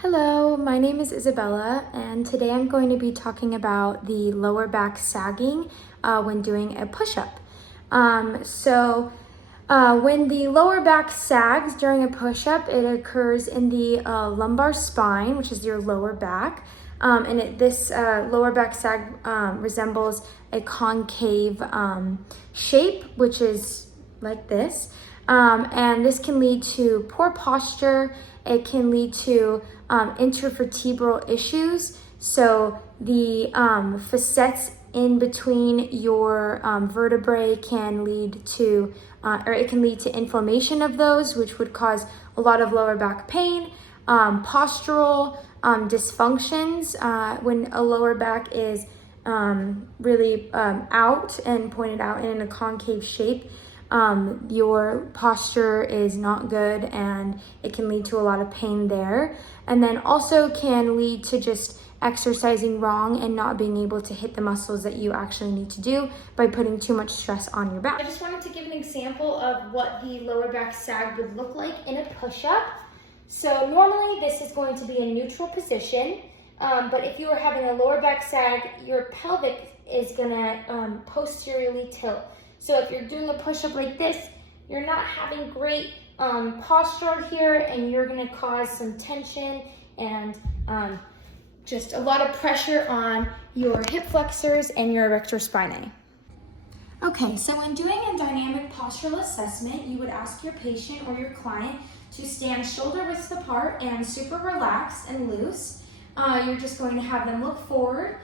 Hello, my name is Isabella, and today I'm going to be talking about the lower back sagging when doing a push-up. When the lower back sags during a push-up, it occurs in the lumbar spine, which is your lower back. This lower back sag resembles a concave shape, which is like this. And this can lead to poor posture. It can lead to intervertebral issues. So the facets in between your vertebrae can lead to, it can lead to inflammation of those, which would cause a lot of lower back pain, postural dysfunctions when a lower back is really out and pointed out in a concave shape. Your posture is not good and it can lead to a lot of pain there. And then also can lead to just exercising wrong and not being able to hit the muscles that you actually need to do by putting too much stress on your back. I just wanted to give an example of what the lower back sag would look like in a push-up. So normally this is going to be a neutral position, but if you are having a lower back sag, your pelvic is gonna posteriorly tilt. So if you're doing a push-up like this, you're not having great posture here, and you're gonna cause some tension and just a lot of pressure on your hip flexors and your erector spinae. Okay, so when doing a dynamic postural assessment, you would ask your patient or your client to stand shoulder widths apart and super relaxed and loose. You're just going to have them look forward.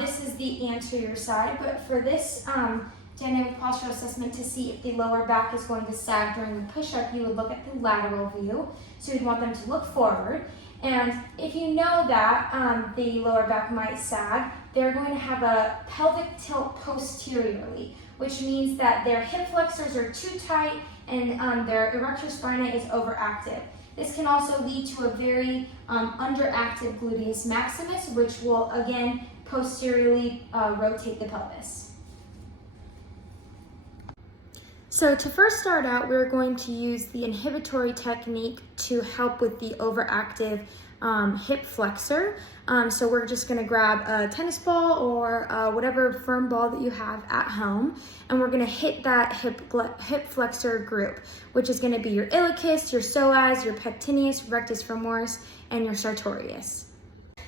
This is the anterior side, but for this dynamic postural assessment to see if the lower back is going to sag during the push-up, you would look at the lateral view. So you'd want them to look forward. And if you know that the lower back might sag, they're going to have a pelvic tilt posteriorly, which means that their hip flexors are too tight and their erector spinae is overactive. This can also lead to a very underactive gluteus maximus, which will again posteriorly rotate the pelvis. So to first start out, we're going to use the inhibitory technique to help with the overactive hip flexor. So we're just gonna grab a tennis ball or whatever firm ball that you have at home, and we're gonna hit that hip flexor group, which is gonna be your iliacus, your psoas, your pectineus, rectus femoris, and your sartorius.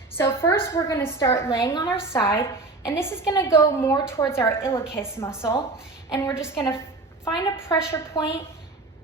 So first we're gonna start laying on our side, and this is gonna go more towards our iliacus muscle, and we're just gonna find a pressure point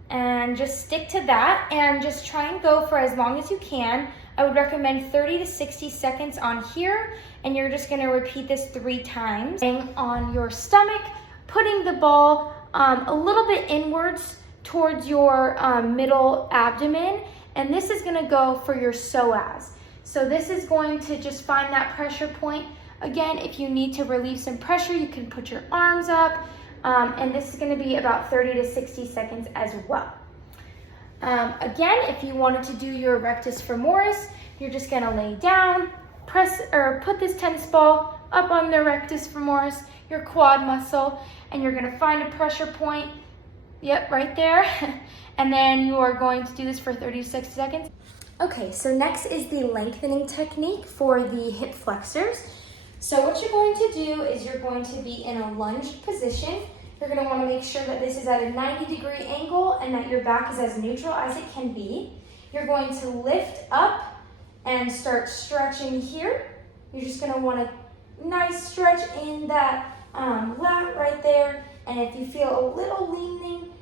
and just stick to that and just try and go for as long as you can. I would recommend 30 to 60 seconds on here, and you're just gonna repeat this 3 times. On your stomach, putting the ball a little bit inwards towards your middle abdomen, and this is gonna go for your psoas. So this is going to just find that pressure point. Again, if you need to relieve some pressure, you can put your arms up, and this is going to be about 30 to 60 seconds as well. Again, if you wanted to do your rectus femoris, you're just going to lay down, press or put this tennis ball up on the rectus femoris, your quad muscle, and you're going to find a pressure point. Yep, right there. And then you are going to do this for 30 to 60 seconds. Okay, so next is the lengthening technique for the hip flexors. So what you're going to do is you're going to be in a lunge position. You're going to want to make sure that this is at a 90-degree angle and that your back is as neutral as it can be. You're going to lift up and start stretching here. You're just going to want a nice stretch in that lat right there. And if you feel a little leaning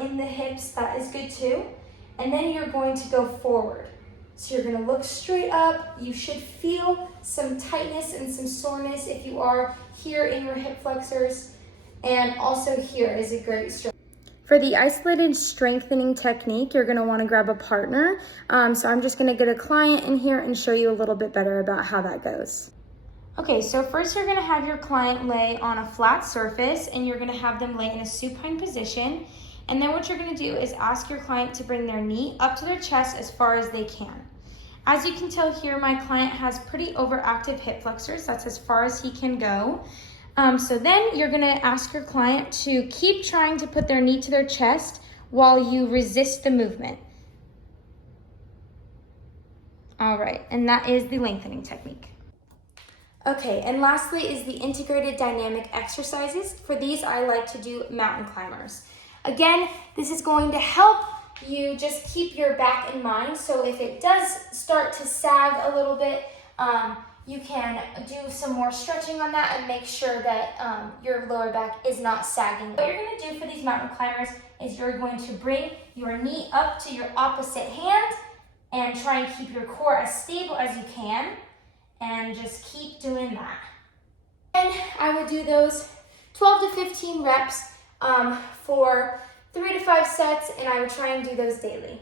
in the hips, that is good too. And then you're going to go forward. So you're gonna look straight up. You should feel some tightness and some soreness if you are here in your hip flexors. And also here is a great stretch. For the isolated strengthening technique, you're gonna wanna grab a partner. So I'm just gonna get a client in here and show you a little bit better about how that goes. Okay, so first you're gonna have your client lay on a flat surface, and you're gonna have them lay in a supine position. And then what you're gonna do is ask your client to bring their knee up to their chest as far as they can. As you can tell here, my client has pretty overactive hip flexors. That's as far as he can go. So then you're gonna ask your client to keep trying to put their knee to their chest while you resist the movement. All right, and that is the lengthening technique. Okay, and lastly is the integrated dynamic exercises. For these, I like to do mountain climbers. Again, this is going to help you just keep your back in mind. So if it does start to sag a little bit, you can do some more stretching on that and make sure that your lower back is not sagging. What you're going to do for these mountain climbers is you're going to bring your knee up to your opposite hand and try and keep your core as stable as you can, and just keep doing that. And I would do those 12 to 15 reps for 3 to 5 sets, and I would try and do those daily.